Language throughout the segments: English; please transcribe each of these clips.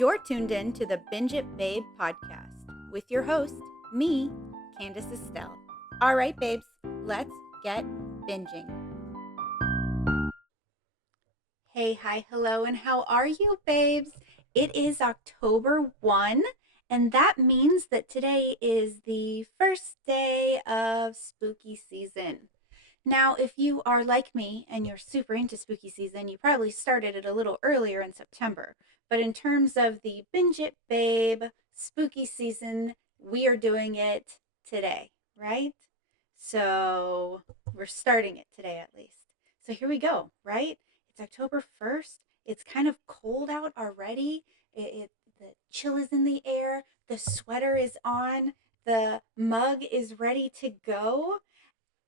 You're tuned in to the Binge It Babe podcast with your host, me, Candace Estelle. All right, babes, let's get binging. Hey, hi, hello, and how are you, babes? It is October 1, and that means that today is the first day of spooky season. Now, if you are like me and you're super into spooky season, you probably started it a little earlier in September. But in terms of the Binge It Babe spooky season, we are doing it today, right? So we're starting it today at least. So here we go, right? It's October 1st. It's kind of cold out already. The chill is in the air. The sweater is on. The mug is ready to go.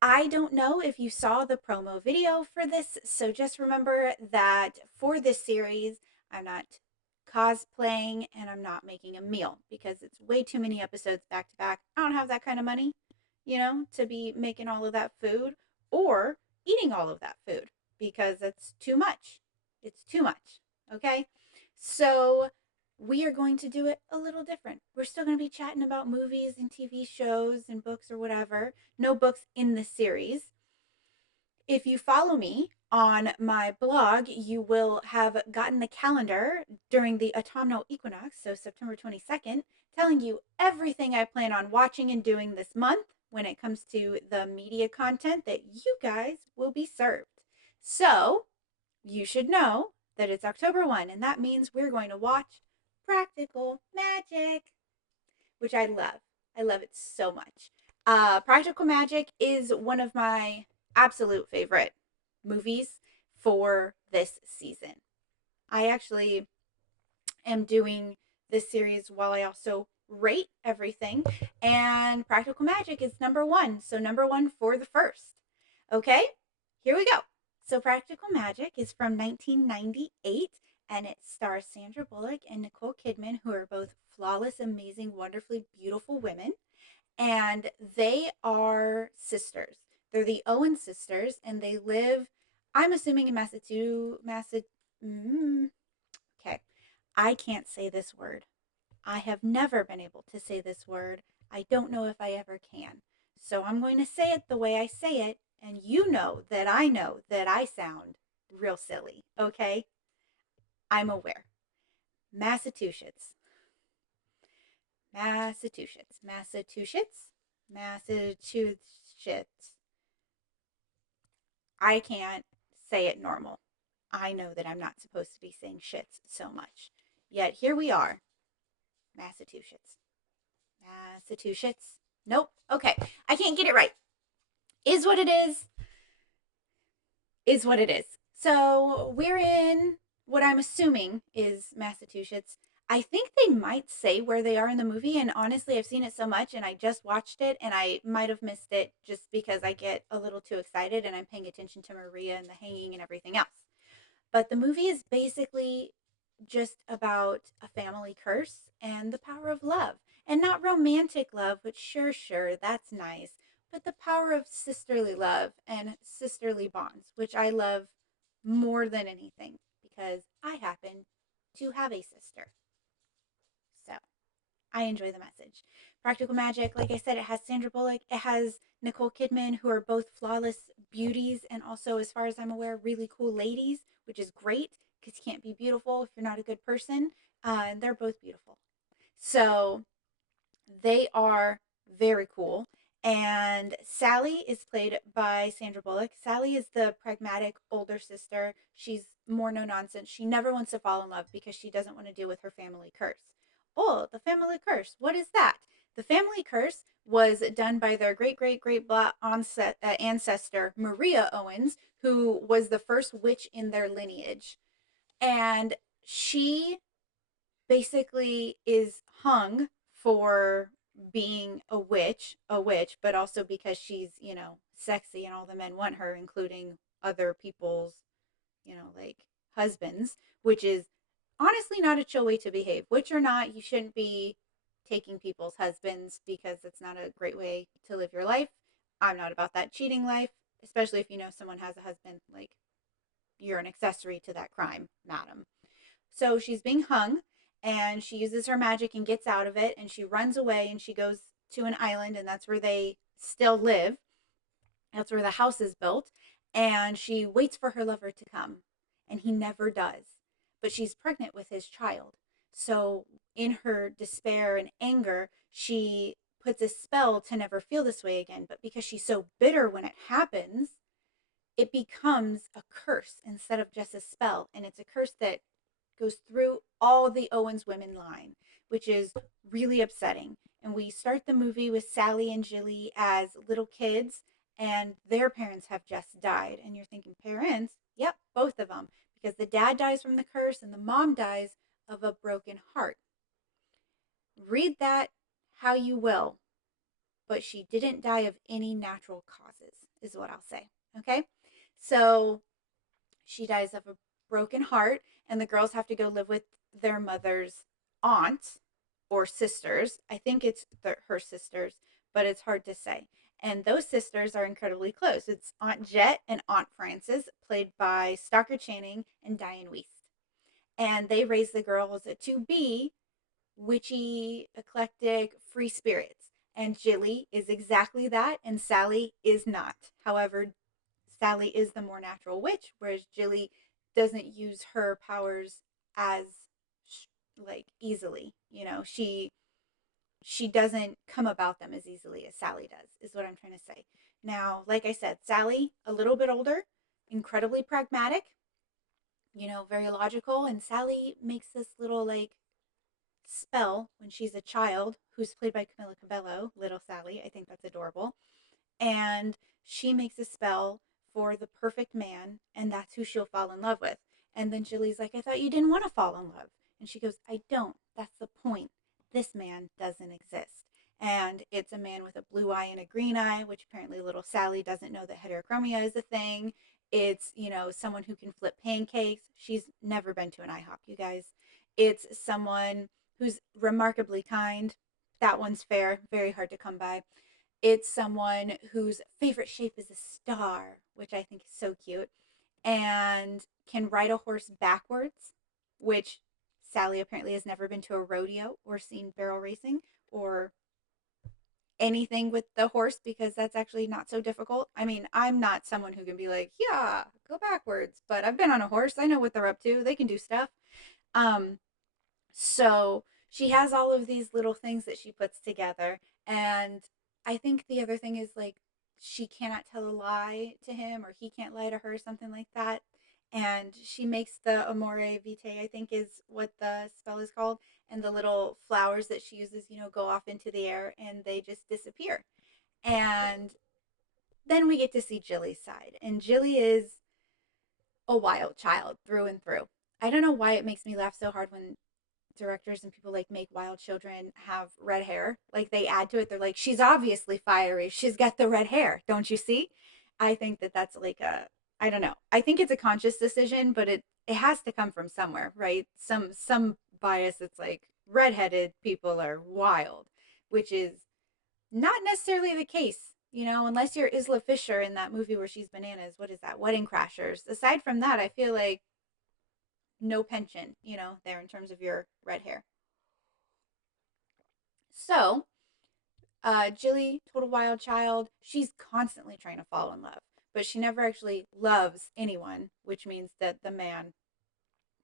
I don't know if you saw the promo video for this, so just remember that for this series, I'm not cosplaying and I'm not making a meal because it's way too many episodes back to back. I don't have that kind of money, to be making all of that food or eating all of that food because it's too much. It's too much. Okay. So we are going to do it a little different. We're still going to be chatting about movies and TV shows and books or whatever. No books in the series. If you follow me on my blog, you will have gotten the calendar during the autumnal equinox, so September 22nd, telling you everything I plan on watching and doing this month when it comes to the media content that you guys will be served. So you should know that it's October 1, and that means we're going to watch Practical Magic, which I love. I love it so much. Practical Magic is one of my absolute favorite movies for this season. I actually am doing this series while I also rate everything, and Practical Magic is number one. So, number one for the first. Okay, here we go. So, Practical Magic is from 1998, and it stars Sandra Bullock and Nicole Kidman, who are both flawless, amazing, wonderfully beautiful women. And they are sisters. They're the Owens sisters, and they live, I'm assuming, in Massachusetts. Okay, I can't say this word. I have never been able to say this word. I don't know if I ever can. So I'm going to say it the way I say it, and you know that I sound real silly, okay? I'm aware. Massachusetts. Massachusetts. Massachusetts. Massachusetts. I can't say it normal. I know that I'm not supposed to be saying shits so much. Yet here we are. Massachusetts. Massachusetts. Nope. Okay. I can't get it right. Is what it is. Is what it is. So we're in what I'm assuming is Massachusetts. I think they might say where they are in the movie. And honestly, I've seen it so much and I just watched it and I might have missed it just because I get a little too excited and I'm paying attention to Maria and the hanging and everything else. But the movie is basically just about a family curse and the power of love. And not romantic love, which sure, that's nice. But the power of sisterly love and sisterly bonds, which I love more than anything because I happen to have a sister. So I enjoy the message. Practical Magic, like I said, it has Sandra Bullock, it has Nicole Kidman, who are both flawless beauties and also, as far as I'm aware, really cool ladies, which is great because you can't be beautiful if you're not a good person. And they're both beautiful. So they are very cool. And Sally is played by Sandra Bullock. Sally is the pragmatic older sister. She's more no nonsense. She never wants to fall in love because she doesn't want to deal with her family curse. Oh, the family curse. What is that? The family curse was done by their great ancestor, Maria Owens, who was the first witch in their lineage. And she basically is hung for being a witch, but also because she's, sexy and all the men want her, including other people's, like husbands, which is honestly not a chill way to behave. Witch or not, you shouldn't be taking people's husbands because it's not a great way to live your life. I'm not about that cheating life, especially if you know someone has a husband. Like, you're an accessory to that crime, madam. So she's being hung, and she uses her magic and gets out of it, and she runs away and she goes to an island, and that's where they still live. That's where the house is built. And she waits for her lover to come, and he never does. But she's pregnant with his child. So, in her despair and anger, she puts a spell to never feel this way again. But because she's so bitter when it happens, it becomes a curse instead of just a spell. And it's a curse that goes through all the Owens women line, which is really upsetting. And we start the movie with Sally and Jilly as little kids, and their parents have just died. And you're thinking, parents? Yep, both of them. Because the dad dies from the curse and the mom dies of a broken heart. Read that how you will, but she didn't die of any natural causes, is what I'll say. Okay? So she dies of a broken heart, and the girls have to go live with their mother's aunt or sisters. I think it's her sisters, but it's hard to say. And those sisters are incredibly close. It's Aunt Jet and Aunt Frances, played by Stalker Channing and Diane Wiest. And they raise the girls to be witchy, eclectic, free spirits. And Jilly is exactly that, and Sally is not. However, Sally is the more natural witch, whereas Jilly doesn't use her powers as like easily. You know, she doesn't come about them as easily as Sally does, is what I'm trying to say. Now, like I said, Sally, a little bit older, incredibly pragmatic, very logical, and Sally makes this little like spell when she's a child, who's played by Camila Cabello, little Sally. I think that's adorable. And she makes a spell for the perfect man, and that's who she'll fall in love with. And then Jilly's like, I thought you didn't want to fall in love. And she goes, I don't. That's the point. This man doesn't exist. And it's a man with a blue eye and a green eye, which apparently little Sally doesn't know that heterochromia is a thing. It's, someone who can flip pancakes. She's never been to an IHOP, you guys. It's someone who's remarkably kind. That one's fair, very hard to come by. It's someone whose favorite shape is a star, which I think is so cute, and can ride a horse backwards, which Sally apparently has never been to a rodeo or seen barrel racing or anything with the horse, because that's actually not so difficult. I mean, I'm not someone who can be like, yeah, go backwards, but I've been on a horse. I know what they're up to. They can do stuff. Um, so she has all of these little things that she puts together. And I think the other thing is like she cannot tell a lie to him, or he can't lie to her, something like that. And she makes the Amore Vitae, I think is what the spell is called. And the little flowers that she uses, go off into the air and they just disappear. And then we get to see Jilly's side. And Jilly is a wild child through and through. I don't know why it makes me laugh so hard when directors and people like make wild children have red hair. Like they add to it. They're like, she's obviously fiery. She's got the red hair. Don't you see? I think that that's like I don't know. I think it's a conscious decision, but it has to come from somewhere, right? Some bias. It's like redheaded people are wild, which is not necessarily the case. Unless you're Isla Fisher in that movie where she's bananas. What is that? Wedding Crashers. Aside from that, I feel like no pension, there in terms of your red hair. So, Jilly, total wild child, she's constantly trying to fall in love, but she never actually loves anyone, which means that the man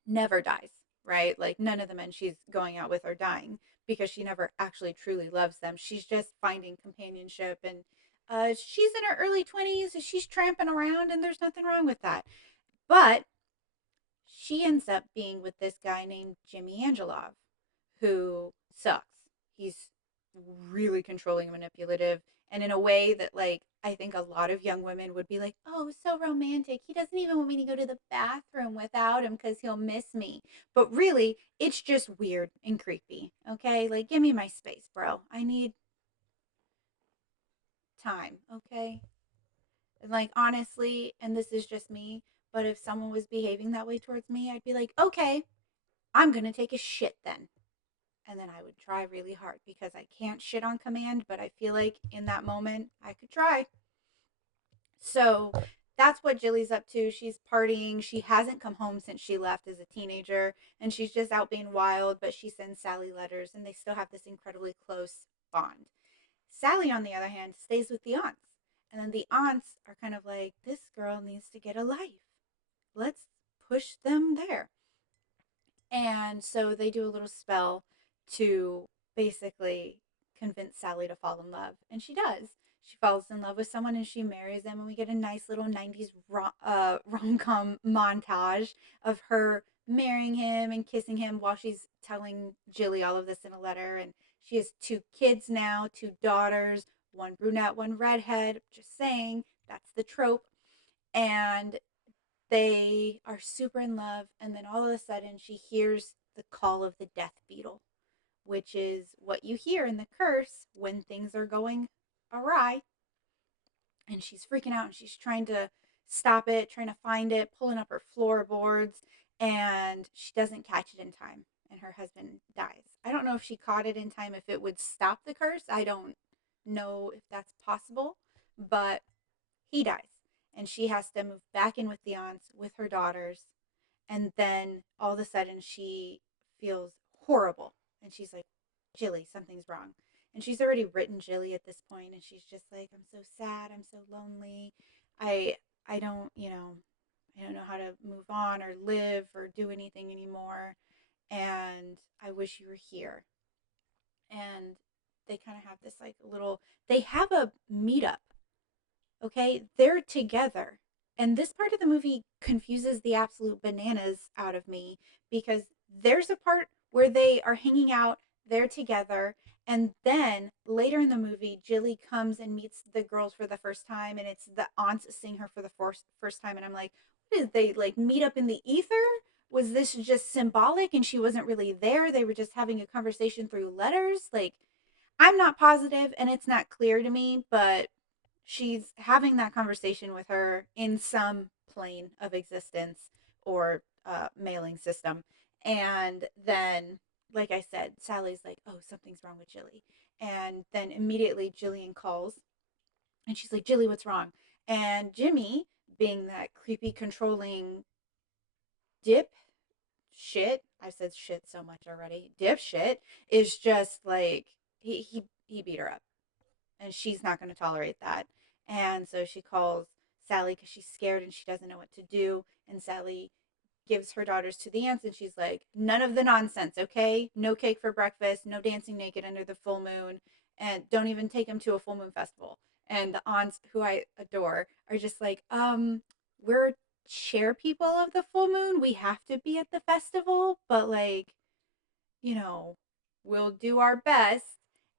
never dies, right? Like, none of the men she's going out with are dying because she never actually truly loves them. She's just finding companionship, and she's in her early 20s, and she's tramping around, and there's nothing wrong with that. But she ends up being with this guy named Jimmy Angelov, who sucks. He's really controlling and manipulative, and in a way that, like, I think a lot of young women would be like, oh, so romantic. He doesn't even want me to go to the bathroom without him because he'll miss me. But really, it's just weird and creepy. Okay? Like, give me my space, bro. I need time. Okay? And, like, honestly, and this is just me, but if someone was behaving that way towards me, I'd be like, okay, I'm going to take a shit then. And then I would try really hard because I can't shit on command, but I feel like in that moment I could try. So that's what Jilly's up to. She's partying. She hasn't come home since she left as a teenager, and she's just out being wild, but she sends Sally letters, and they still have this incredibly close bond. Sally, on the other hand, stays with the aunts. And then the aunts are kind of like, this girl needs to get a life. Let's push them there. And so they do a little spell to basically convince Sally to fall in love. And she does. She falls in love with someone and she marries them. And we get a nice little 90s rom com montage of her marrying him and kissing him while she's telling Jilly all of this in a letter. And she has two kids now, two daughters, one brunette, one redhead. Just saying, that's the trope. And they are super in love, and then all of a sudden she hears the call of the death beetle, which is what you hear in the curse when things are going awry. And she's freaking out and she's trying to stop it, trying to find it, pulling up her floorboards, and she doesn't catch it in time. And her husband dies. I don't know if she caught it in time, if it would stop the curse. I don't know if that's possible, but he dies. And she has to move back in with the aunts with her daughters. And then all of a sudden she feels horrible. And she's like, Jilly, something's wrong. And she's already written Jilly at this point, and she's just like, I'm so sad, I'm so lonely. I I don't, I don't know how to move on or live or do anything anymore. And I wish you were here. And they kind of have this like little they have a meetup. Okay, they're together. And this part of the movie confuses the absolute bananas out of me because there's a part where they are hanging out, they're together, and then later in the movie, Jilly comes and meets the girls for the first time, and it's the aunts seeing her for the first time. And I'm like, what did they like meet up in the ether? Was this just symbolic and she wasn't really there? They were just having a conversation through letters? Like, I'm not positive and it's not clear to me, but she's having that conversation with her in some plane of existence or mailing system. And then, like I said, Sally's like, oh, something's wrong with Jilly. And then immediately Jillian calls and she's like, Jilly, what's wrong? And Jimmy, being that creepy, controlling dip shit, I've said shit so much already, dipshit, is just like, he beat her up and she's not going to tolerate that. And so she calls Sally because she's scared and she doesn't know what to do. And Sally gives her daughters to the aunts and she's like, none of the nonsense, okay? No cake for breakfast, no dancing naked under the full moon, and don't even take them to a full moon festival. And the aunts, who I adore, are just like, we're chair people of the full moon. We have to be at the festival, but like, you know, we'll do our best.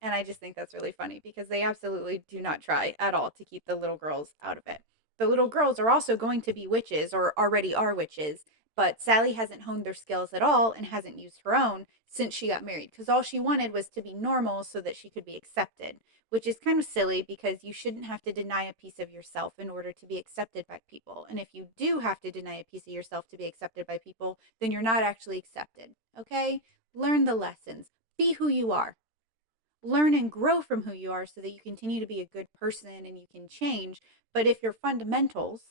And I just think that's really funny because they absolutely do not try at all to keep the little girls out of it. The little girls are also going to be witches or already are witches, but Sally hasn't honed their skills at all and hasn't used her own since she got married because all she wanted was to be normal so that she could be accepted, which is kind of silly because you shouldn't have to deny a piece of yourself in order to be accepted by people. And if you do have to deny a piece of yourself to be accepted by people, then you're not actually accepted. Okay? Learn the lessons. Be who you are. Learn and grow from who you are so that you continue to be a good person and you can change. But if your fundamentals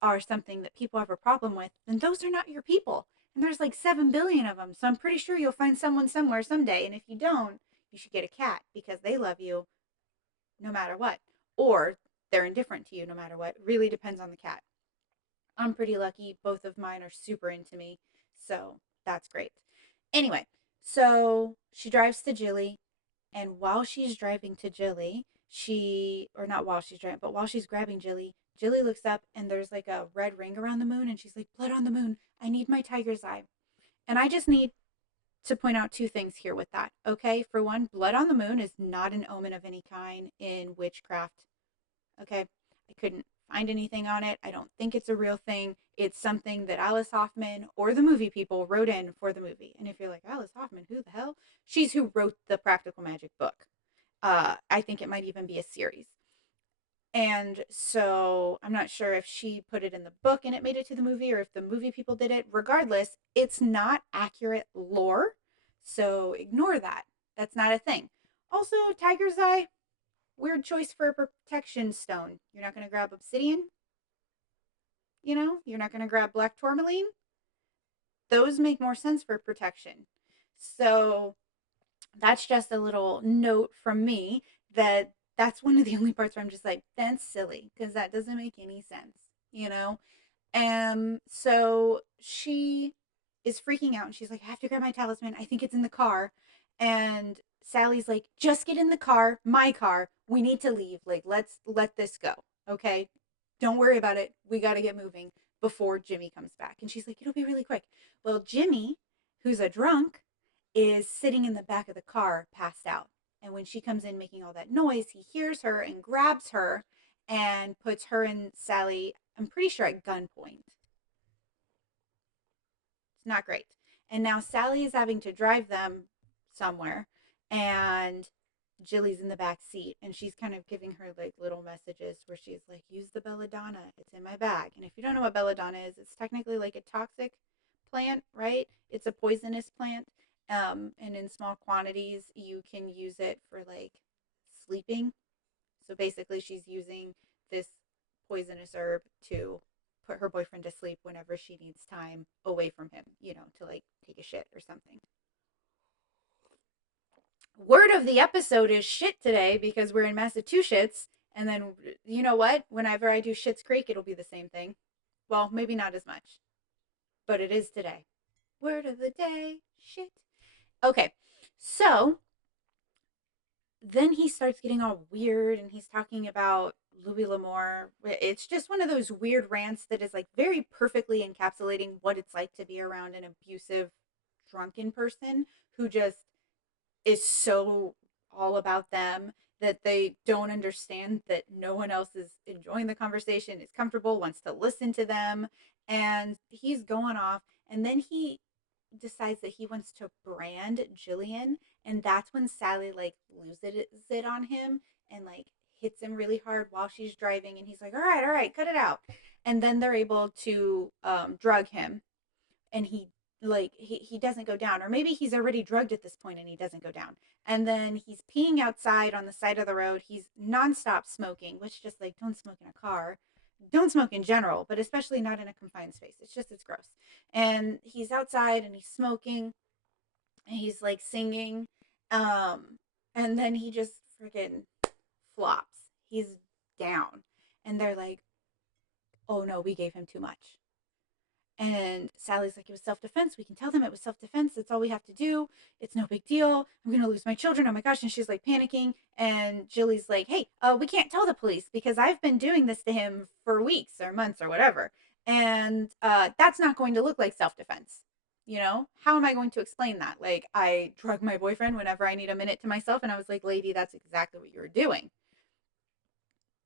are something that people have a problem with, then those are not your people. And there's like 7 billion of them. So I'm pretty sure you'll find someone somewhere someday. And if you don't, you should get a cat because they love you no matter what. Or they're indifferent to you no matter what. Really depends on the cat. I'm pretty lucky. Both of mine are super into me. So that's great. Anyway, so she drives to Jilly. And while she's driving to Jilly, or not while she's driving, but while she's grabbing Jilly, Jilly looks up and there's like a red ring around the moon. And she's like, blood on the moon. I need my tiger's eye. And I just need to point out two things here with that. Okay. For one, blood on the moon is not an omen of any kind in witchcraft. Okay. I couldn't find anything on it. I don't think it's a real thing. It's something that Alice Hoffman or the movie people wrote in for the movie. And if you're like, Alice Hoffman, who the hell? She's who wrote the Practical Magic book. I think it might even be a series. And so I'm not sure if she put it in the book and it made it to the movie or if the movie people did it. Regardless, it's not accurate lore. So ignore that. That's not a thing. Also, Tiger's Eye, weird choice for a protection stone. You're not going to grab obsidian? You're not going to grab black tourmaline. Those make more sense for protection. So that's just a little note from me that that's one of the only parts where I'm just like, that's silly because that doesn't make any sense, you know? So she is freaking out and she's like, I have to grab my talisman. I think it's in the car. And Sally's like, just get in the car, my car. We need to leave. Like, let's let this go. Okay. Don't worry about it. We got to get moving before Jimmy comes back. And she's like, it'll be really quick. Well, Jimmy, who's a drunk, is sitting in the back of the car, passed out. And when she comes in making all that noise, he hears her and grabs her and puts her and Sally, I'm pretty sure, at gunpoint. It's not great. And now Sally is having to drive them somewhere, and Jilly's in the back seat, and she's kind of giving her like little messages where she's like, use the belladonna, it's in my bag. And if you don't know what belladonna is, it's technically like a toxic plant, right? It's a poisonous plant. And in small quantities, you can use it for like sleeping. So basically, she's using this poisonous herb to put her boyfriend to sleep whenever she needs time away from him, to like take a shit or something. Word of the episode is shit today because we're in Massachusetts. And then, you know what? Whenever I do Shit's Creek, it'll be the same thing. Well, maybe not as much, but it is today. Word of the day, shit. Okay, so then he starts getting all weird and he's talking about Louis L'Amour. It's just one of those weird rants that is like very perfectly encapsulating what it's like to be around an abusive, drunken person who just is so all about them that they don't understand that no one else is enjoying the conversation, is comfortable, wants to listen to them. And he's going off. And then he decides that he wants to brand Jillian, and that's when Sally like loses it on him and like hits him really hard while she's driving, and he's like, all right, cut it out. And then they're able to drug him, and he doesn't go down, or maybe he's already drugged at this point and he doesn't go down. And then he's peeing outside on the side of the road. He's nonstop smoking, which just like, don't smoke in a car, don't smoke in general, but especially not in a confined space. It's gross. And he's outside and he's smoking and he's like singing. And then he just freaking flops. He's down. And they're like, oh no, we gave him too much. And Sally's like, it was self-defense. We can tell them it was self-defense. That's all we have to do. It's no big deal. I'm going to lose my children. Oh my gosh. And she's like panicking. And Jilly's like, hey, we can't tell the police because I've been doing this to him for weeks or months or whatever. And that's not going to look like self-defense. How am I going to explain that? Like, I drug my boyfriend whenever I need a minute to myself. And I was like, lady, that's exactly what you were doing.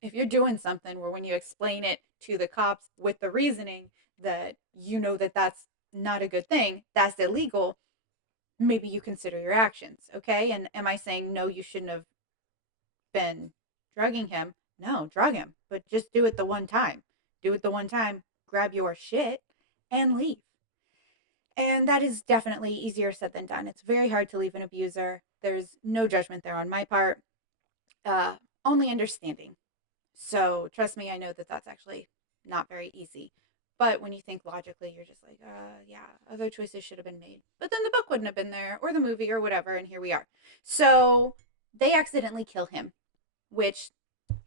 If you're doing something where when you explain it to the cops with the reasoning that that that's not a good thing, that's illegal, maybe you consider your actions, okay? And am I saying no, you shouldn't have been drugging him? No, drug him, but just do it the one time. Do it the one time, grab your shit, and leave. And that is definitely easier said than done. It's very hard to leave an abuser. There's no judgment there on my part, only understanding. So trust me, I know that that's actually not very easy. But when you think logically, you're just like, yeah, other choices should have been made. But then the book wouldn't have been there, or the movie, or whatever, and here we are. So they accidentally kill him, which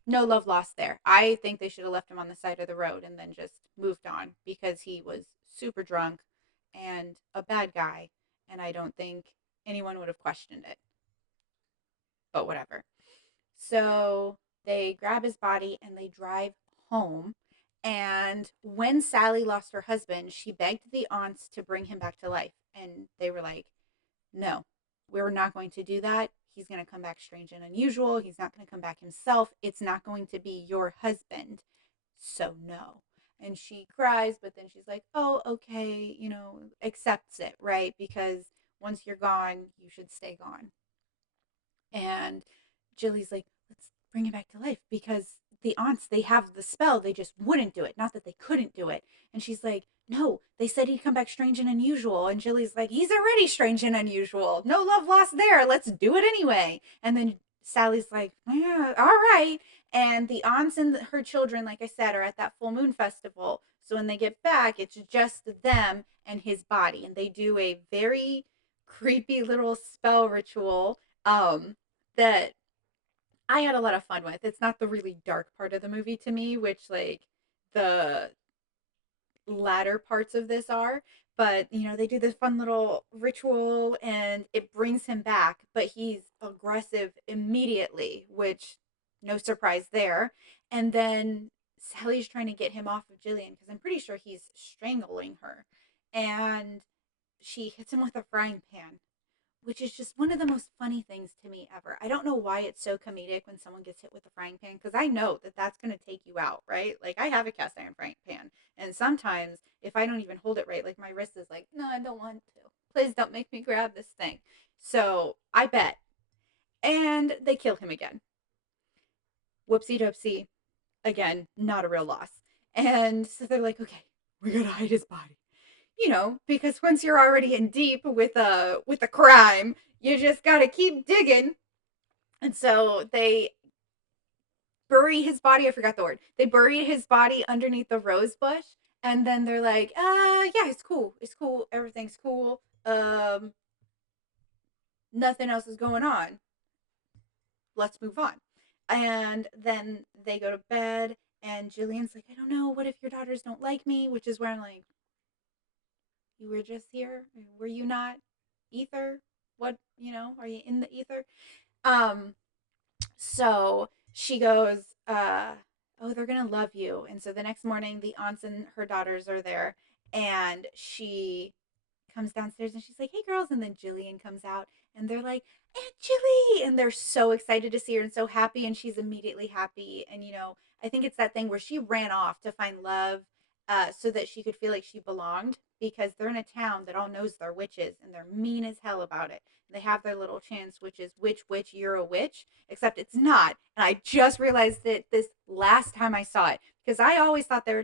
no love lost there. I think they should have left him on the side of the road and then just moved on because he was super drunk and a bad guy, and I don't think anyone would have questioned it. But whatever. So they grab his body and they drive home. And when Sally lost her husband, she begged the aunts to bring him back to life. And they were like, no, we're not going to do that. He's going to come back strange and unusual. He's not going to come back himself. It's not going to be your husband. So, no. And she cries, but then she's like, oh, okay, accepts it, right? Because once you're gone, you should stay gone. And Jilly's like, let's bring him back to life because the aunts, they have the spell. They just wouldn't do it. Not that they couldn't do it. And she's like, no, they said he'd come back strange and unusual. And Jilly's like, he's already strange and unusual. No love lost there. Let's do it anyway. And then Sally's like, yeah, all right. And the aunts and her children, like I said, are at that full moon festival So when they get back, it's just them and his body. And they do a very creepy little spell ritual that I had a lot of fun with. It's not the really dark part of the movie to me, which like the latter parts of this are, but they do this fun little ritual and it brings him back, but he's aggressive immediately, which no surprise there. And then Sally's trying to get him off of Jillian because I'm pretty sure he's strangling her. And she hits him with a frying pan, which is just one of the most funny things to me ever. I don't know why it's so comedic when someone gets hit with a frying pan because I know that that's going to take you out, right? Like I have a cast iron frying pan, and sometimes if I don't even hold it right, like my wrist is like, no, I don't want to. Please don't make me grab this thing. So I bet, and they kill him again. Whoopsie doopsie, again, not a real loss. And so they're like, okay, we gotta hide his body. Because once you're already in deep with a crime, you just got to keep digging. And so they bury his body. I forgot the word. They bury his body underneath the rose bush, and then they're like, yeah, it's cool. It's cool. Everything's cool. Nothing else is going on. Let's move on." And then they go to bed, and Jillian's like, "I don't know. What if your daughters don't like me?" Which is where I'm like, "You were just here. Were you not? Ether? What? Are you in the ether?" Um, so she goes, oh, they're gonna love you. And so the next morning the aunts and her daughters are there, and she comes downstairs and she's like, "Hey girls," and then Jillian comes out and they're like, "Aunt Jilly," and they're so excited to see her and so happy, and she's immediately happy. And I think it's that thing where she ran off to find love, so that she could feel like she belonged, because they're in a town that all knows they're witches and they're mean as hell about it. They have their little chants, which is "Witch, witch, you're a witch," except it's not. And I just realized it this last time I saw it, because I always thought they were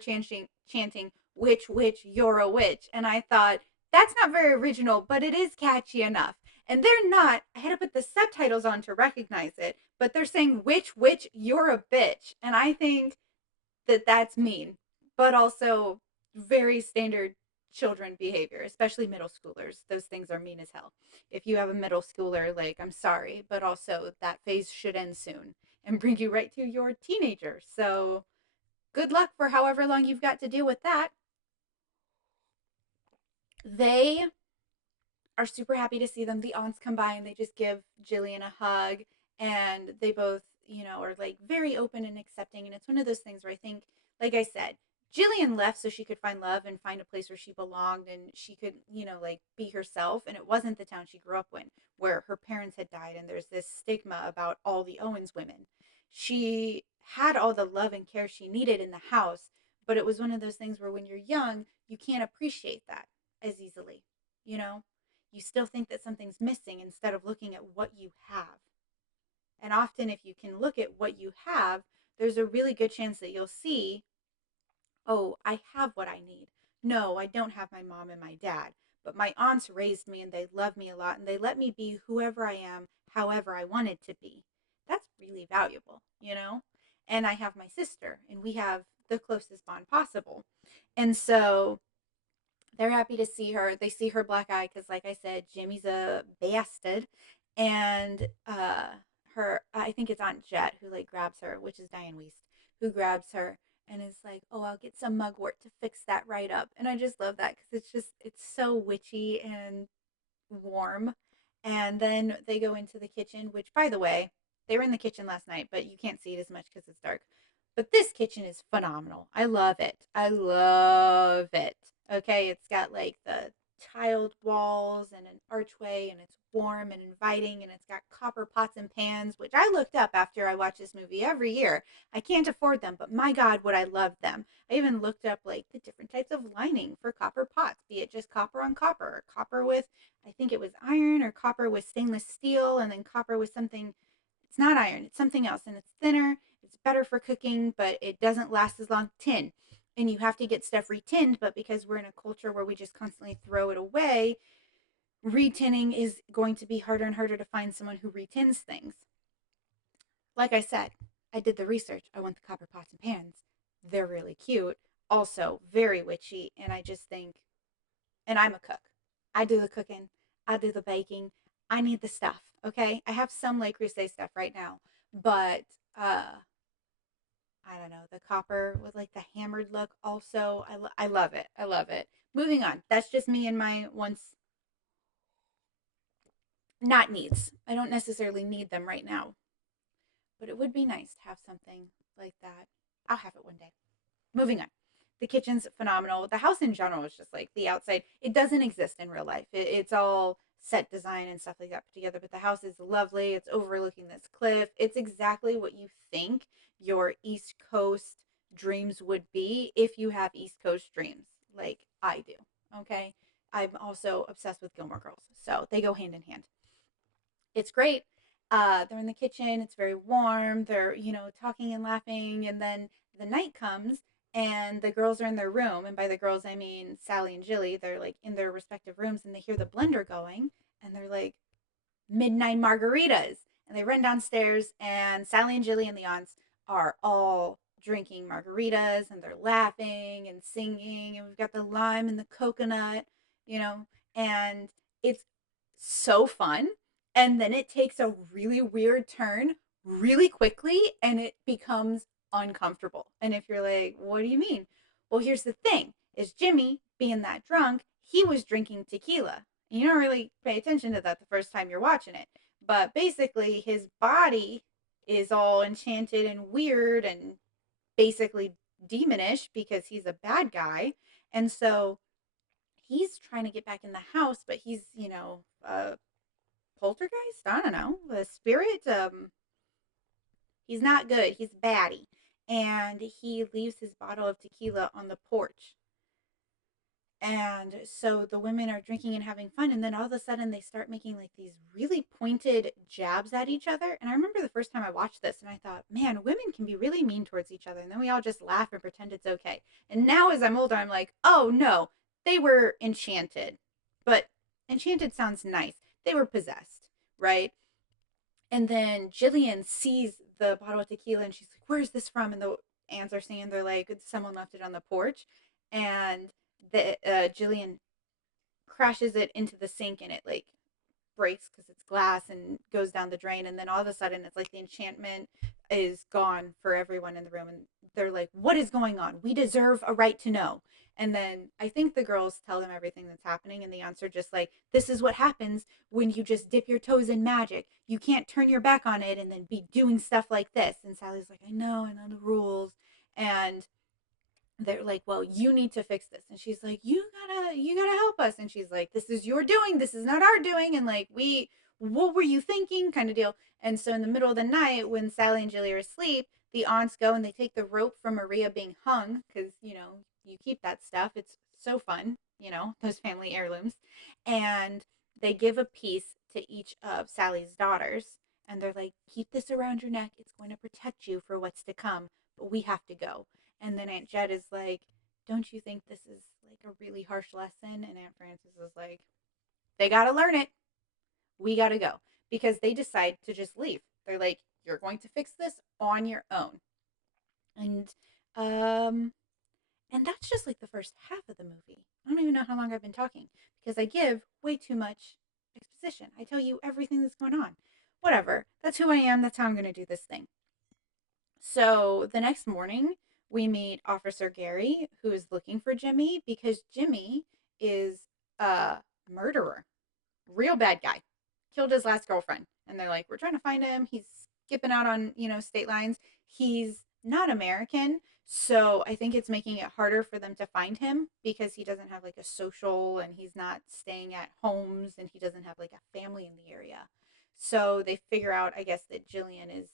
chanting "Witch, witch, you're a witch," and I thought that's not very original, but it is catchy enough. And they're not, I had to put the subtitles on to recognize it, but they're saying "Witch, witch, you're a bitch." And I think that that's mean, but also very standard children behavior, especially middle schoolers. Those things are mean as hell. If you have a middle schooler, like, I'm sorry, but also that phase should end soon and bring you right to your teenager. So good luck for however long you've got to deal with that. They are super happy to see them. The aunts come by and they just give Jillian a hug, and they both, are like very open and accepting. And it's one of those things where I think, like I said, Jillian left so she could find love and find a place where she belonged and she could, like be herself. And it wasn't the town she grew up in, where her parents had died and there's this stigma about all the Owens women. She had all the love and care she needed in the house, but it was one of those things where when you're young, you can't appreciate that as easily, you know? You still think that something's missing instead of looking at what you have. And often, if you can look at what you have, there's a really good chance that you'll see, oh, I have what I need. No, I don't have my mom and my dad, but my aunts raised me and they love me a lot and they let me be whoever I am, however I wanted to be. That's really valuable. And I have my sister and we have the closest bond possible. And so they're happy to see her. They see her black eye because, like I said, Jimmy's a bastard, and her, I think it's Aunt Jet who like grabs her, which is Diane Weist, who grabs her and is like, "Oh, I'll get some mugwort to fix that right up." And I just love that because it's so witchy and warm. And then they go into the kitchen, which, by the way, they were in the kitchen last night, but you can't see it as much because it's dark. But this kitchen is phenomenal. I love it. I love it. Okay, it's got like the tiled walls and an archway, and it's warm and inviting, and it's got copper pots and pans, which I looked up after I watched this movie every year. I can't afford them, but my God, would I love them. I even looked up like the different types of lining for copper pots, be it just copper on copper, or copper with, I think it was iron, or copper with stainless steel, and then copper with something, it's not iron, it's something else, and it's thinner, it's better for cooking, but it doesn't last as long. Tin. And you have to get stuff retinned, but because we're in a culture where we just constantly throw it away, retinning is going to be harder and harder to find someone who retins things. Like I said, I did the research. I want the copper pots and pans. They're really cute. also very witchy. And I just think, and I'm a cook. I do the cooking, I do the baking. I need the stuff. Okay. I have some Le Creuset stuff right now, but I don't know, the copper with like the hammered look. Also, I love it. I love it. Moving on. That's just me and my once not needs. I don't necessarily need them right now, but it would be nice to have something like that. I'll have it one day. Moving on. The kitchen's phenomenal. The house in general is just like the outside. It doesn't exist in real life. It's all set design and stuff like that put together, but the house is lovely. It's overlooking this cliff. It's exactly what you think your East Coast dreams would be if you have East Coast dreams, like I do. Okay. I'm also obsessed with Gilmore Girls, so they go hand in hand. It's great. They're in the kitchen. It's very warm. They're, talking and laughing. And then the night comes and the girls are in their room. And by the girls, I mean Sally and Jilly. They're like in their respective rooms and they hear the blender going and they're like, midnight margaritas. And they run downstairs and Sally and Jilly and the aunts are all drinking margaritas and they're laughing and singing. And we've got the lime and the coconut, you know, and it's so fun. And then it takes a really weird turn really quickly and it becomes uncomfortable. And if you're like, what do you mean? Well, here's the thing is Jimmy being that drunk, he was drinking tequila. You don't really pay attention to that the first time you're watching it. But basically his body is all enchanted and weird and basically demonish because he's a bad guy. And so he's trying to get back in the house, but he's, poltergeist. I don't know, the spirit. He's not good. He's batty, and he leaves his bottle of tequila on the porch. And so the women are drinking and having fun, and then all of a sudden they start making like these really pointed jabs at each other. And I remember the first time I watched this, and I thought, man, women can be really mean towards each other. And then we all just laugh and pretend it's okay. And now, as I'm older, I'm like, oh no, they were enchanted. But enchanted sounds nice. They were possessed, right? And then Jillian sees the bottle of tequila and she's like, where's this from? And the aunts are saying they're like, someone left it on the porch. And Jillian crashes it into the sink and it like breaks because it's glass and goes down the drain. And then all of a sudden it's like the enchantment is gone for everyone in the room. And they're like, what is going on? We deserve a right to know. And then I think the girls tell them everything that's happening. And the aunts are just like, this is what happens when you just dip your toes in magic. You can't turn your back on it and then be doing stuff like this. And Sally's like, I know the rules. And they're like, well, you need to fix this. And she's like, you gotta help us. And she's like, this is your doing, this is not our doing. And like, what were you thinking, kind of deal. And so in the middle of the night when Sally and Jilly are asleep, the aunts go and they take the rope from Maria being hung because you keep that stuff, it's so fun, those family heirlooms. And they give a piece to each of Sally's daughters and they're like, keep this around your neck, it's going to protect you for what's to come, but we have to go. And then Aunt Jed is like, don't you think this is like a really harsh lesson? And Aunt Frances is like, they got to learn it. We got to go. Because they decide to just leave. They're like, you're going to fix this on your own. And um and that's just like the first half of the movie. I don't even know how long I've been talking because I give way too much exposition. I tell you everything that's going on. Whatever. That's who I am. That's how I'm going to do this thing. So the next morning, we meet Officer Gary, who is looking for Jimmy because Jimmy is a murderer, real bad guy, killed his last girlfriend. And they're like, we're trying to find him. He's skipping out on, state lines. He's not American. So I think it's making it harder for them to find him because he doesn't have like a social and he's not staying at homes and he doesn't have like a family in the area. So they figure out, I guess, that Jillian is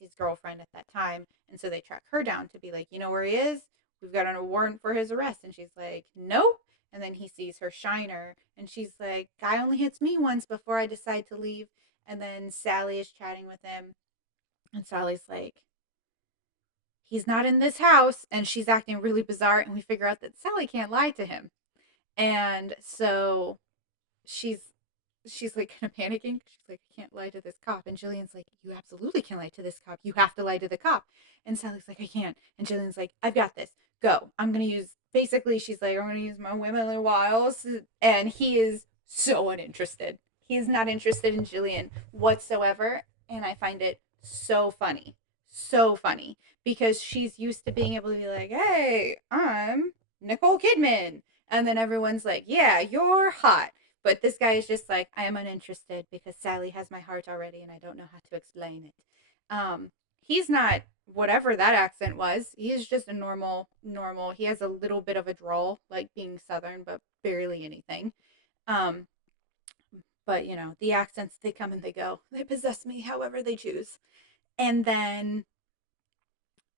his girlfriend at that time. And so they track her down to be like, you know where he is? We've got a warrant for his arrest. And she's like, nope. And then he sees her shiner and she's like, guy only hits me once before I decide to leave. And then Sally is chatting with him. And Sally's like, he's not in this house. And she's acting really bizarre. And we figure out that Sally can't lie to him. And so she's she's like kind of panicking. She's like, I can't lie to this cop. And Jillian's like, you absolutely can lie to this cop. You have to lie to the cop. And Sally's like, I can't. And Jillian's like, I've got this. go. I'm going to use, basically, she's like, I'm going to use my womanly wiles. And he is so uninterested. He is not interested in Jillian whatsoever. And I find it so funny. So funny. Because she's used to being able to be like, hey, I'm Nicole Kidman. And then everyone's like, yeah, you're hot. But this guy is just like, I am uninterested because Sally has my heart already and I don't know how to explain it. He's not whatever that accent was. He is just a normal. He has a little bit of a drawl, like being Southern, but barely anything. Um, but the accents, they come and they go. They possess me however they choose. And then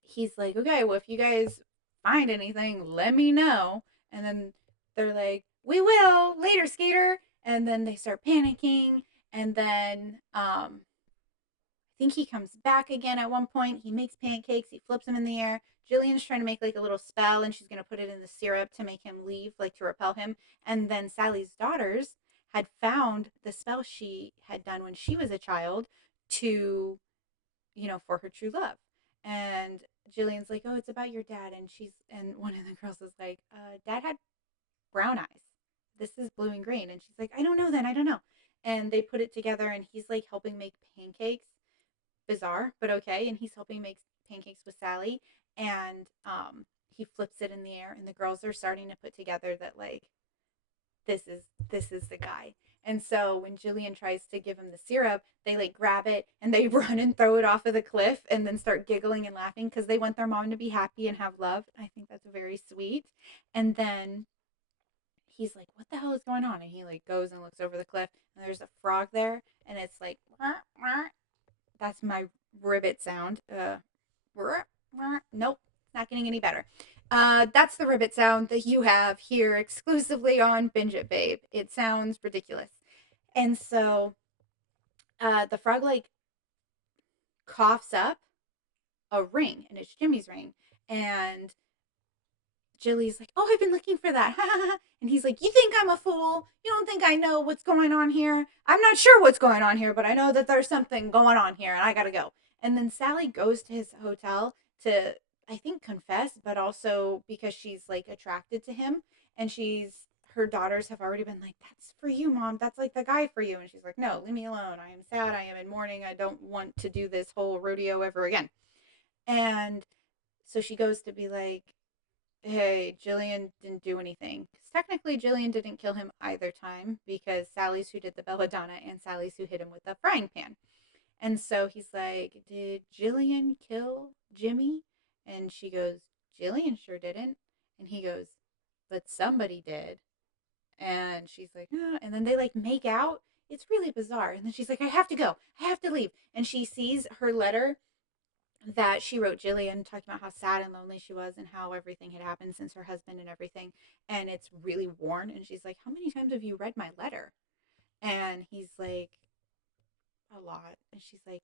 he's like, okay, well, if you guys find anything, let me know. And then they're like, we will later, skater. And then they start panicking. And then I think he comes back again at one point. He makes pancakes. He flips them in the air. Jillian's trying to make like a little spell, and she's going to put it in the syrup to make him leave, like to repel him. And then Sally's daughters had found the spell she had done when she was a child to, for her true love. And Jillian's like, oh, it's about your dad. And one of the girls is like, dad had brown eyes. This is blue and green. And she's like, I don't know then. I don't know. And they put it together, and he's like helping make pancakes. Bizarre, but okay. And he's helping make pancakes with Sally. And he flips it in the air, and the girls are starting to put together that, like, this is the guy. And so when Jillian tries to give him the syrup, they like grab it and they run and throw it off of the cliff and then start giggling and laughing because they want their mom to be happy and have love. I think that's very sweet. And then he's like, what the hell is going on? And he like goes and looks over the cliff, and there's a frog there, and it's like, wah, wah. That's my ribbit sound. Wah, wah. Nope, not getting any better. That's the ribbit sound that you have here exclusively on Binge It Babe. It sounds ridiculous. And so the frog like coughs up a ring, and it's Jimmy's ring. And Jilly's like, oh, I've been looking for that. And he's like, you think I'm a fool? You don't think I know what's going on here? I'm not sure what's going on here, but I know that there's something going on here, and I gotta go. And then Sally goes to his hotel to, I think, confess, but also because she's like attracted to him. And her daughters have already been like, that's for you, mom. That's like the guy for you. And she's like, no, leave me alone. I am sad. I am in mourning. I don't want to do this whole rodeo ever again. And so she goes to be like, hey, Jillian didn't do anything. Because technically, Jillian didn't kill him either time because Sally's who did the belladonna and Sally's who hit him with the frying pan. And so he's like, did Jillian kill Jimmy? And she goes, Jillian sure didn't. And he goes, but somebody did. And she's like, and then they like make out. It's really bizarre. And then she's like, I have to go. I have to leave. And she sees her letter that she wrote Jillian, talking about how sad and lonely she was and how everything had happened since her husband and everything. And it's really worn. And she's like, how many times have you read my letter? And he's like, a lot. And she's like,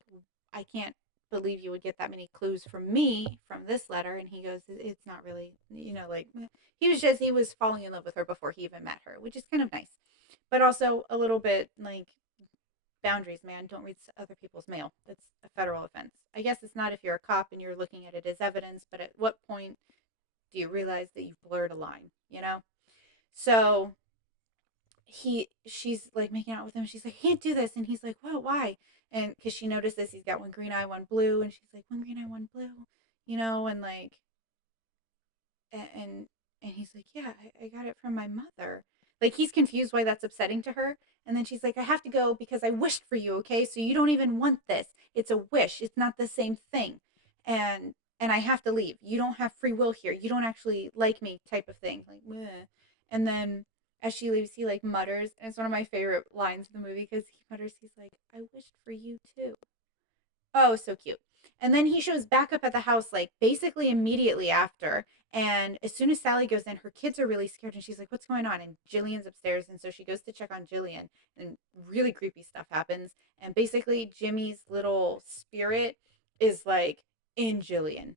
I can't believe you would get that many clues from me from this letter. And he goes, it's not really, like he was falling in love with her before he even met her, which is kind of nice, but also a little bit like, boundaries, man. Don't read other people's mail. That's a federal offense. I guess it's not if you're a cop and you're looking at it as evidence, but at what point do you realize that you've blurred a line? So she's like making out with him. She's like, I can't do this. And he's like, what, why? And because she notices he's got one green eye, one blue. And she's like, one green eye, one blue, and like, and he's like, yeah, I got it from my mother. Like, he's confused why that's upsetting to her. And then she's like, I have to go because I wished for you, okay? So you don't even want this. It's a wish. It's not the same thing. And I have to leave. You don't have free will here. You don't actually like me, type of thing. Like, bleh. And then as she leaves, he like mutters, and it's one of my favorite lines in the movie because he mutters, he's like, I wished for you too. Oh, so cute. And then he shows back up at the house, like basically immediately after. And as soon as Sally goes in, her kids are really scared. And she's like, what's going on? And Jillian's upstairs. And so she goes to check on Jillian. And really creepy stuff happens. And basically, Jimmy's little spirit is like in Jillian,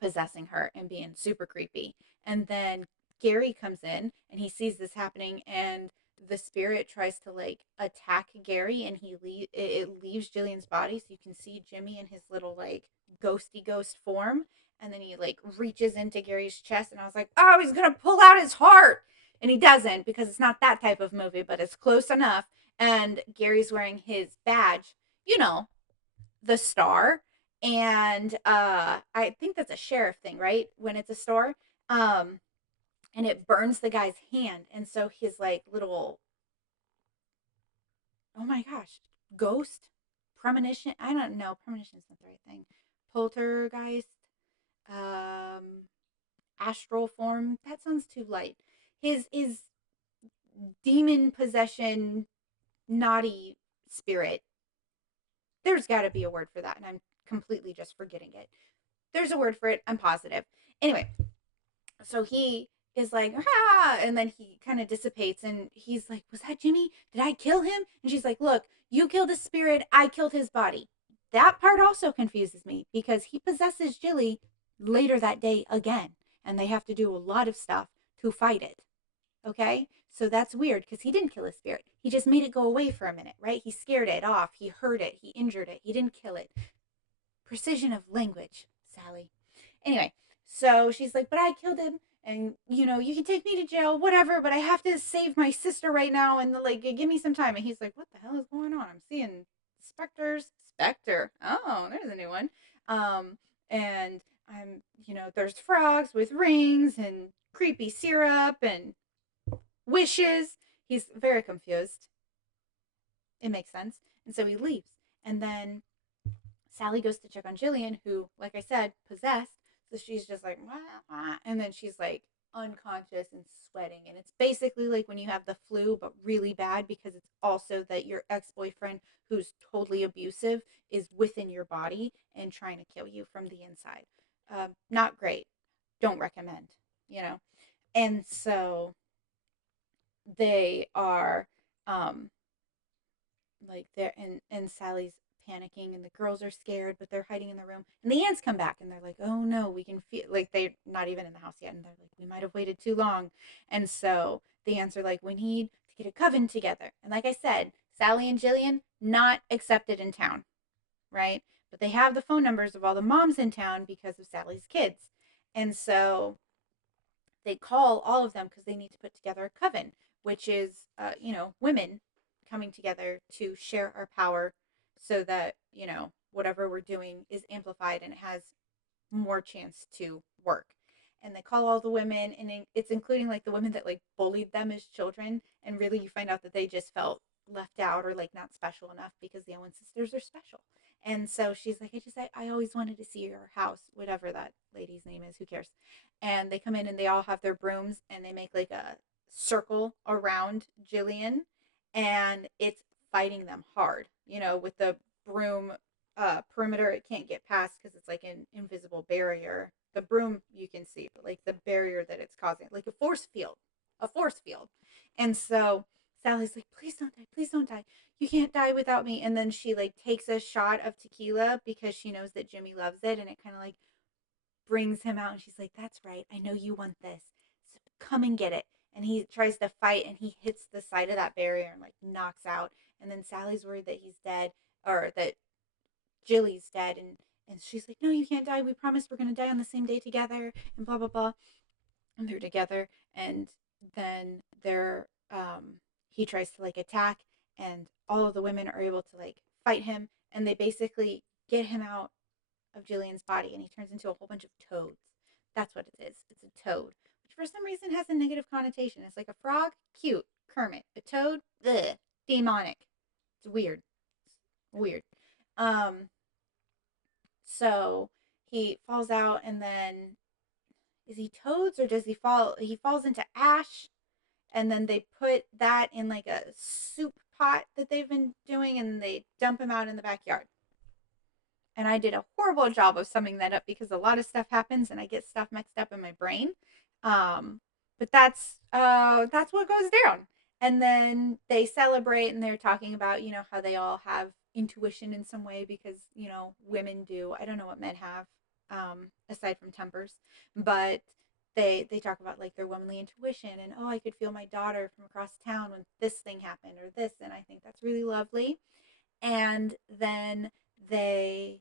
possessing her and being super creepy. And then Gary comes in and he sees this happening, and the spirit tries to like attack Gary, and it leaves Jillian's body, so you can see Jimmy in his little like ghosty ghost form. And then he like reaches into Gary's chest, and I was like, oh, he's gonna pull out his heart. And he doesn't, because it's not that type of movie, but it's close enough. And Gary's wearing his badge, you know, the star. And I think that's a sheriff thing, right? When it's a star. Um, and it burns the guy's hand. And so his like little, oh my gosh, ghost, premonition. I don't know. Premonition is not the right thing. Poltergeist, um, astral form. That sounds too light. His demon possession, naughty spirit. There's got to be a word for that, and I'm completely just forgetting it. There's a word for it. I'm positive. Anyway, so he is like, ah, and then he kind of dissipates, and he's like, was that Jimmy? Did I kill him? And she's like, look, you killed his spirit, I killed his body. That part also confuses me, because he possesses Jilly later that day again, and they have to do a lot of stuff to fight it. Okay, so that's weird, because he didn't kill his spirit, he just made it go away for a minute, right? He scared it off, he hurt it, he injured it, he didn't kill it. Precision of language, Sally. Anyway, so she's like, but I killed him, and you can take me to jail, whatever, but I have to save my sister right now, and like, give me some time. And he's like, what the hell is going on? I'm seeing specters. Specter. Oh, there's a new one. And there's frogs with rings and creepy syrup and wishes. He's very confused. It makes sense. And so he leaves. And then Sally goes to check on Jillian, who, like I said, possessed. So she's just like, wah, wah, and then she's like unconscious and sweating. And it's basically like when you have the flu, but really bad, because it's also that your ex boyfriend, who's totally abusive, is within your body and trying to kill you from the inside. Not great. Don't recommend, you know? And so they are like they're and Sally's panicking, and the girls are scared, but they're hiding in the room, and the ants come back, and they're like, oh no, we can feel, like, they're not even in the house yet, and they're like, we might have waited too long. And so the ants are like, we need to get a coven together. And like I said, Sally and Jillian not accepted in town, right? But they have the phone numbers of all the moms in town because of Sally's kids. And so they call all of them because they need to put together a coven, which is, women coming together to share our power, so that, whatever we're doing is amplified and it has more chance to work. And they call all the women, and it's including like the women that like bullied them as children. And really, you find out that they just felt left out, or like not special enough, because the Owens sisters are special. And so she's like, I always wanted to see your house, whatever that lady's name is, who cares. And they come in, and they all have their brooms, and they make like a circle around Jillian, and it's fighting them hard, with the broom perimeter. It can't get past because it's like an invisible barrier. The broom you can see, but like the barrier that it's causing, like a force field. And so Sally's like, please don't die, you can't die without me. And then she like takes a shot of tequila, because she knows that Jimmy loves it, and it kind of like brings him out, and she's like, that's right, I know you want this, so come and get it. And he tries to fight, and he hits the side of that barrier and like knocks out. And then Sally's worried that he's dead, or that Jilly's dead, and she's like, no, you can't die, we promised we're going to die on the same day together, and blah blah blah. And they're together, and then he tries to like attack, and all of the women are able to like fight him, and they basically get him out of Jillian's body, and he turns into a whole bunch of toads. That's what it is. It's a toad, which for some reason has a negative connotation. It's like a frog, cute, Kermit. A toad, ugh, demonic. It's weird. Weird. Um, so he falls out, and then is he toads, or does he fall? He falls into ash, and then they put that in like a soup pot that they've been doing, and they dump him out in the backyard. And I did a horrible job of summing that up, because a lot of stuff happens and I get stuff mixed up in my brain. Um, but that's what goes down. And then they celebrate, and they're talking about how they all have intuition in some way, because women do. I don't know what men have, aside from tempers, but they talk about like their womanly intuition, and oh, I could feel my daughter from across town when this thing happened, or this. And I think that's really lovely. And then they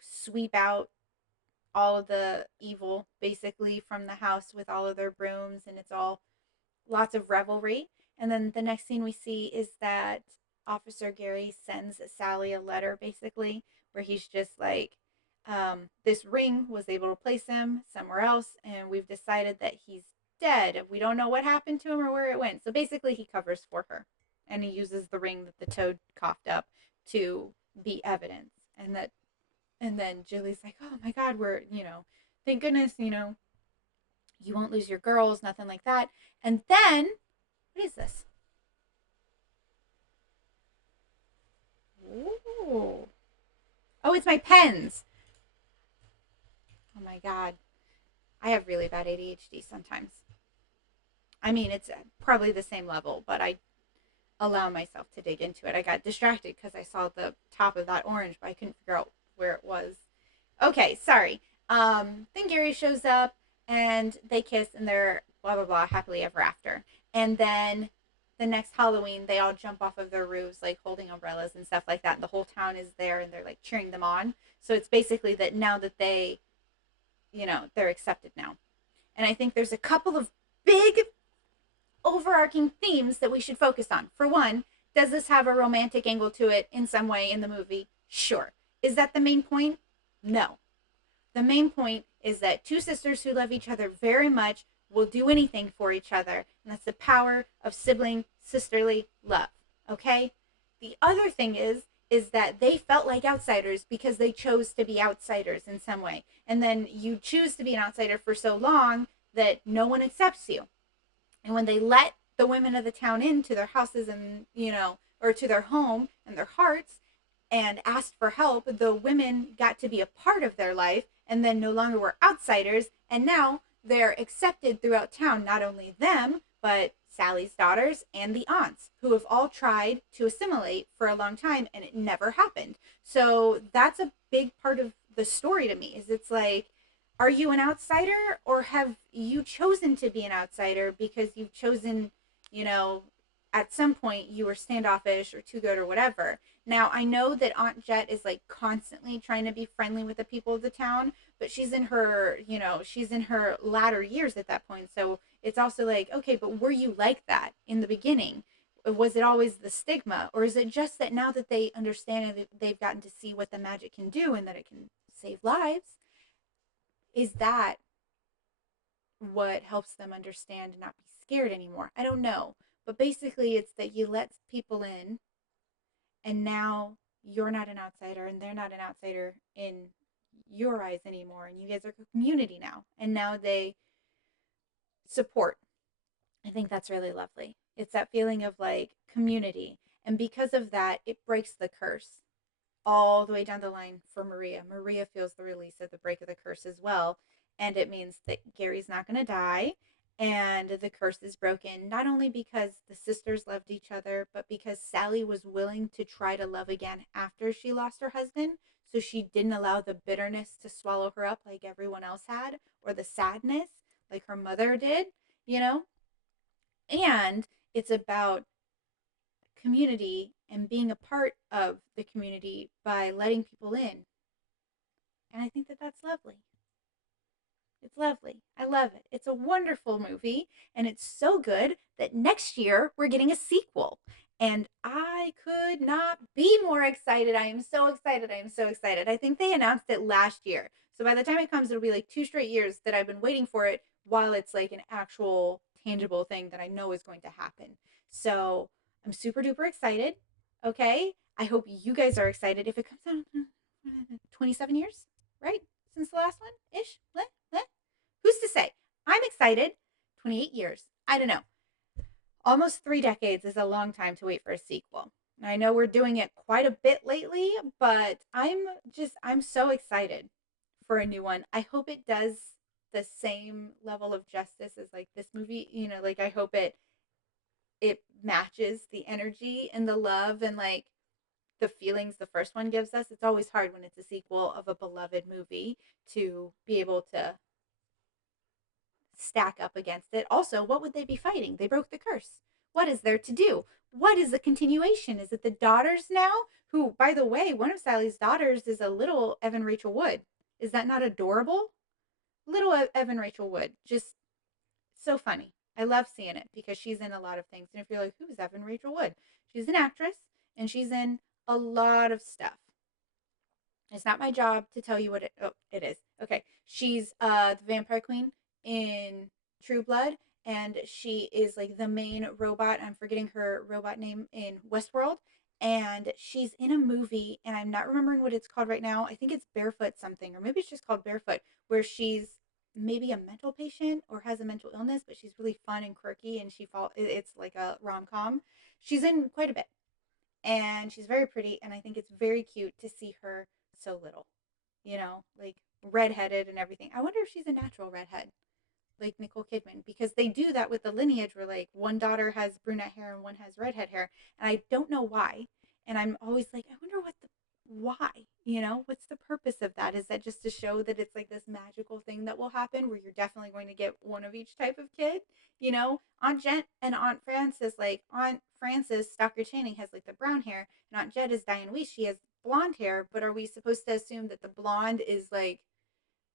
sweep out all of the evil basically from the house with all of their brooms, and it's all lots of revelry. And then the next scene we see is that Officer Gary sends Sally a letter basically where he's just like, this ring was able to place him somewhere else, and we've decided that he's dead. We don't know what happened to him or where it went. So basically, he covers for her, and he uses the ring that the toad coughed up to be evidence. And then Julie's like, "Oh my God, we're thank goodness, you won't lose your girls, nothing like that." And then, what is this? Ooh. Oh, it's my pens. Oh my God. I have really bad ADHD sometimes. I mean, it's probably the same level, but I allow myself to dig into it. I got distracted because I saw the top of that orange, but I couldn't figure out where it was. Okay, sorry. Then Gary shows up and they kiss and they're blah blah blah happily ever after. And then the next Halloween they all jump off of their roofs like holding umbrellas and stuff like that. And the whole town is there and they're like cheering them on. So it's basically that now that they're accepted now. And I think there's a couple of big overarching themes that we should focus on. For one, does this have a romantic angle to it in some way in the movie? Sure. Is that the main point? No. The main point is that two sisters who love each other very much will do anything for each other. And that's the power of sibling sisterly love. Okay? The other thing is that they felt like outsiders because they chose to be outsiders in some way. And then you choose to be an outsider for so long that no one accepts you. And when they let the women of the town into their houses and, or to their home and their hearts and asked for help, the women got to be a part of their life and then no longer were outsiders. And now they're accepted throughout town, not only them, but Sally's daughters and the aunts, who have all tried to assimilate for a long time and it never happened. So that's a big part of the story to me, is it's like, are you an outsider or have you chosen to be an outsider because you've chosen, at some point you were standoffish or too good or whatever. Now, I know that Aunt Jet is like constantly trying to be friendly with the people of the town, but she's in her latter years at that point. So it's also like, okay, but were you like that in the beginning? Was it always the stigma, or is it just that now that they understand and they've gotten to see what the magic can do and that it can save lives? Is that what helps them understand and not be scared anymore? I don't know. But basically, it's that you let people in, and now you're not an outsider, and they're not an outsider in your eyes anymore. And you guys are a community now. And now they support. I think that's really lovely. It's that feeling of like community. And because of that, it breaks the curse all the way down the line for Maria. Maria feels the release of the break of the curse as well. And it means that Gary's not going to die. And the curse is broken, not only because the sisters loved each other, but because Sally was willing to try to love again after she lost her husband. So she didn't allow the bitterness to swallow her up like everyone else had, or the sadness like her mother did, you know? And it's about community and being a part of the community by letting people in. And I think that that's lovely. It's lovely. I love it. It's a wonderful movie, and it's so good that next year we're getting a sequel. And I could not be more excited. I am so excited. I am so excited. I think they announced it last year. So by the time it comes, it'll be like 2 straight years that I've been waiting for it while it's like an actual tangible thing that I know is going to happen. So I'm super duper excited. Okay. I hope you guys are excited. If it comes out 27 years, right? Since the last one ish. Who's to say? I'm excited. 28 years. I don't know. Almost 3 decades is a long time to wait for a sequel. I know we're doing it quite a bit lately, but I'm so excited for a new one. I hope it does the same level of justice as like this movie, like I hope it matches the energy and the love and like the feelings the first one gives us. It's always hard when it's a sequel of a beloved movie to be able to stack up against it. Also, what would they be fighting? They broke the curse. What is there to do? What is the continuation? Is it the daughters now? Who, by the way, one of Sally's daughters is a little Evan Rachel Wood. Is that not adorable? Little Evan Rachel Wood, just so funny. I love seeing it because she's in a lot of things. And if you're like, who's Evan Rachel Wood? She's an actress and she's in a lot of stuff. It's not my job to tell you what it. Oh, it is. Okay, she's the vampire queen in True Blood, and she is like the main robot. I'm forgetting her robot name in Westworld, and she's in a movie, and I'm not remembering what it's called right now. I think it's Barefoot something, or maybe it's just called Barefoot, where she's maybe a mental patient or has a mental illness, but she's really fun and quirky, and It's like a rom com. She's in quite a bit, and she's very pretty, and I think it's very cute to see her so little, like redheaded and everything. I wonder if she's a natural redhead like Nicole Kidman, because they do that with the lineage where like one daughter has brunette hair and one has redhead hair, and I don't know why. And I'm always like, I wonder why, what's the purpose of that? Is that just to show that it's like this magical thing that will happen where you're definitely going to get one of each type of kid? Aunt Jen and Aunt Frances, like Aunt Frances Stocker Channing has like the brown hair, and Aunt Jed is Diane Weiss, she has blonde hair. But are we supposed to assume that the blonde is like,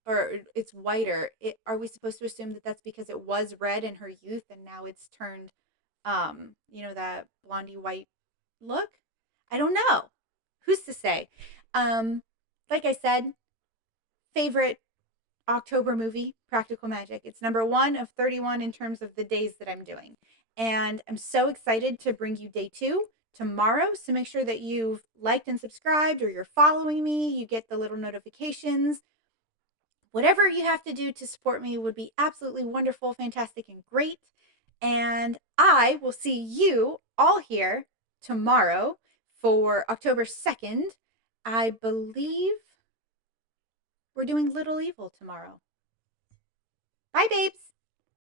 or it's whiter? Are we supposed to assume that that's because it was red in her youth and now it's turned, that blondie white look? I don't know. Who's to say? Um, like I said, favorite October movie, Practical Magic. It's number one of 31 in terms of the days that I'm doing. And I'm so excited to bring you day 2 tomorrow. So make sure that you've liked and subscribed, or you're following me. You get the little notifications. Whatever you have to do to support me would be absolutely wonderful, fantastic, and great. And I will see you all here tomorrow for October 2nd. I believe we're doing Little Evil tomorrow. Bye, babes.